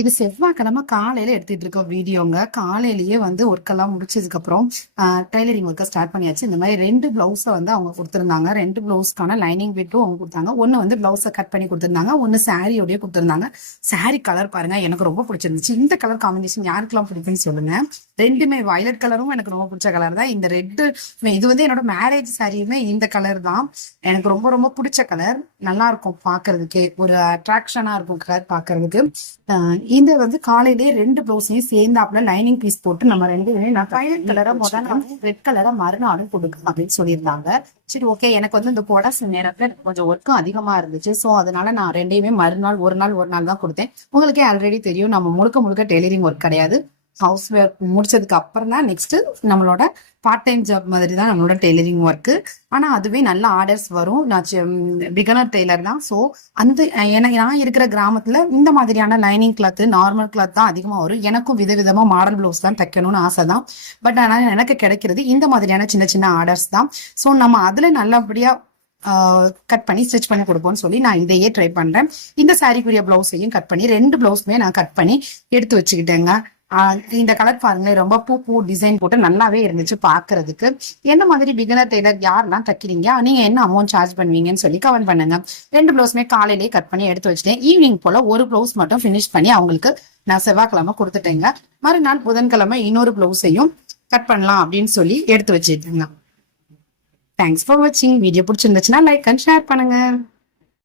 இது செவ்வாய்க்கிழமை காலையில எடுத்துட்டு இருக்க வீடியோங்க. காலையிலேயே வந்து ஒர்க் எல்லாம் முடிச்சதுக்கு அப்புறம் டைலரிங் ஒர்க்கை ஸ்டார்ட் பண்ணியாச்சு. இந்த மாதிரி 2 பிளவுஸை வந்து அவங்க கொடுத்துருந்தாங்க. 2 பிளவுஸ்க்கான லைனிங் பிட்டும் அவங்க கொடுத்தாங்க. ஒன்னு வந்து பிளவுஸை கட் பண்ணி கொடுத்துருந்தாங்க, ஒன்னு சாரியோடய கொடுத்துருந்தாங்க. சாரி கலர் பாருங்க, எனக்கு ரொம்ப பிடிச்சிருந்துச்சு. இந்த கலர் காம்பினேஷன் யாருக்கெல்லாம் பிடிக்குன்னு சொல்லுங்க. ரெண்டுமே வயலட் கலரும் எனக்கு ரொம்ப பிடிச்ச கலர் தான். இந்த ரெட் இது வந்து என்னோட மேரேஜ் சாரியுமே இந்த கலர் தான். எனக்கு ரொம்ப ரொம்ப பிடிச்ச கலர். நல்லா இருக்கும் பாக்குறதுக்கு, ஒரு அட்ராக்ஷனா இருக்கும் கலர் பாக்குறதுக்கு. இந்த வந்து காலையிலேயே 2 பிளவுஸையும் சேர்ந்தாப்புல லைனிங் பீஸ் போட்டு நம்ம 2 நான் வயலட் கலரை முதல் நாள் ரெட் கலரை மறுநாளும் கொடுக்கும் அப்படின்னு சொல்லியிருந்தாங்க. சரி, ஓகே. எனக்கு வந்து இந்த புடசு நேரத்துல கொஞ்சம் ஒர்க்கும் அதிகமா இருந்துச்சு. ஸோ அதனால நான் 2யுமே மறுநாள் ஒரு நாள் தான் கொடுத்தேன். உங்களுக்கே ஆல்ரெடி தெரியும், நம்ம முழுக்க முழுக்க டெய்லரிங் ஒர்க் கிடையாது. ஹவுஸ் ஒர்க் முடிச்சதுக்கு அப்புறம் தான் நெக்ஸ்ட் நம்மளோட பார்ட் டைம் ஜாப் மாதிரி தான் நம்மளோட டெய்லரிங் ஒர்க்கு. ஆனா அதுவே நல்ல ஆர்டர்ஸ் வரும். நான் பிகனர் டெய்லர் தான். ஸோ அந்த எனக்கு நான் இருக்கிற கிராமத்துல இந்த மாதிரியான லைனிங் கிளாத், நார்மல் கிளாத் தான் அதிகமா வரும். எனக்கும் விதவிதமா மாடல் பிளவுஸ் தான் தைக்கணும்னு ஆசை தான். பட் ஆனால் எனக்கு கிடைக்கிறது இந்த மாதிரியான சின்ன சின்ன ஆர்டர்ஸ் தான். ஸோ நம்ம அதுல நல்லபடியா கட் பண்ணி ஸ்டிச் பண்ணி கொடுப்போம்னு சொல்லி நான் இதையே ட்ரை பண்றேன். இந்த சாரிக்குரிய பிளவுஸையும் கட் பண்ணி 2 பிளவுஸுமே நான் கட் பண்ணி எடுத்து வச்சுக்கிட்டேங்க. இந்த கலர் பாருங்களேன், ரொம்ப பூ டிசைன் போட்டு நல்லாவே இருந்துச்சு பாக்குறதுக்கு. என்ன மாதிரி பிகினர் டெய்லர் யாரெல்லாம் தைக்கிறீங்க, நீங்க என்ன அமௌண்ட் சார்ஜ் பண்ணுவீங்கன்னு சொல்லி கமெண்ட் பண்ணுங்க. 2 பிளவுஸுமே காலையிலேயே கட் பண்ணி எடுத்து வச்சுட்டேன். ஈவினிங் போல ஒரு பிளவுஸ் மட்டும் பினிஷ் பண்ணி அவங்களுக்கு நான் செவ்வாய்க்கிழமை கொடுத்துட்டேங்க. மறுநாள் புதன்கிழமை இன்னொரு பிளவுஸையும் கட் பண்ணலாம் அப்படின்னு சொல்லி எடுத்து வச்சுட்டேங்க. தேங்க்ஸ் ஃபார் வாட்சிங். வீடியோ பிடிச்சிருந்துச்சுன்னா லைக் அண்ட் ஷேர் பண்ணுங்க.